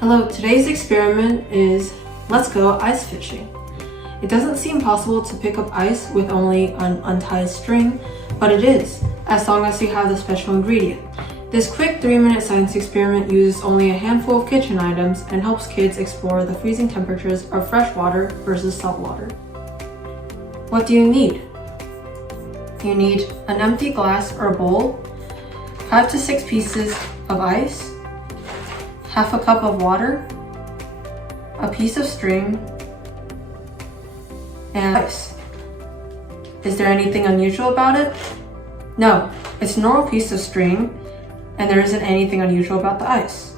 Hello, today's experiment is let's go ice fishing. It doesn't seem possible to pick up ice with only an untied string, but it is, as long as you have the special ingredient. This quick 3-minute science experiment uses only a handful of kitchen items and helps kids explore the freezing temperatures of fresh water versus salt water. What do you need? You need an empty glass or bowl, 5 to 6 pieces of ice, half a cup of water, a piece of string, and ice. Is there anything unusual about it? No, it's a normal piece of string, and there isn't anything unusual about the ice.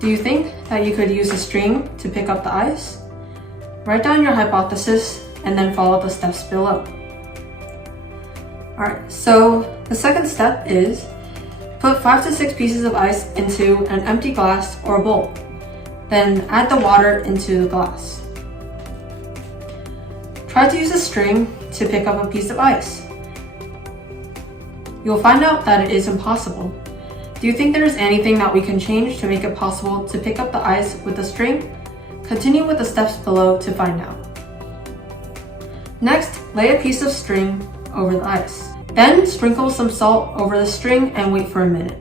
Do you think that you could use a string to pick up the ice? Write down your hypothesis and then follow the steps below. Alright, so the second step is put 5 to 6 pieces of ice into an empty glass or bowl. Then add the water into the glass. Try to use a string to pick up a piece of ice. You'll find out that it is impossible. Do you think there is anything that we can change to make it possible to pick up the ice with a string? Continue with the steps below to find out. Next, lay a piece of string over the ice. Then sprinkle some salt over the string and wait for a minute.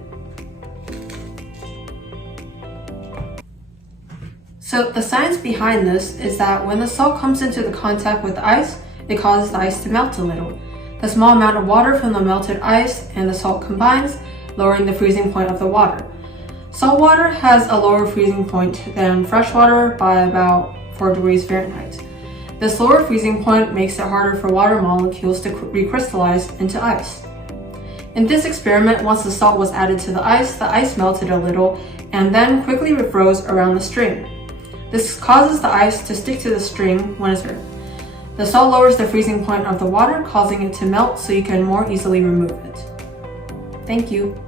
So the science behind this is that when the salt comes into the contact with the ice, it causes the ice to melt a little. The small amount of water from the melted ice and the salt combines, lowering the freezing point of the water. Salt water has a lower freezing point than fresh water by about 4 degrees Fahrenheit. This lower freezing point makes it harder for water molecules to recrystallize into ice. In this experiment, once the salt was added to the ice melted a little and then quickly refroze around the string. This causes the ice to stick to the string when it's burned. The salt lowers the freezing point of the water, causing it to melt so you can more easily remove it. Thank you.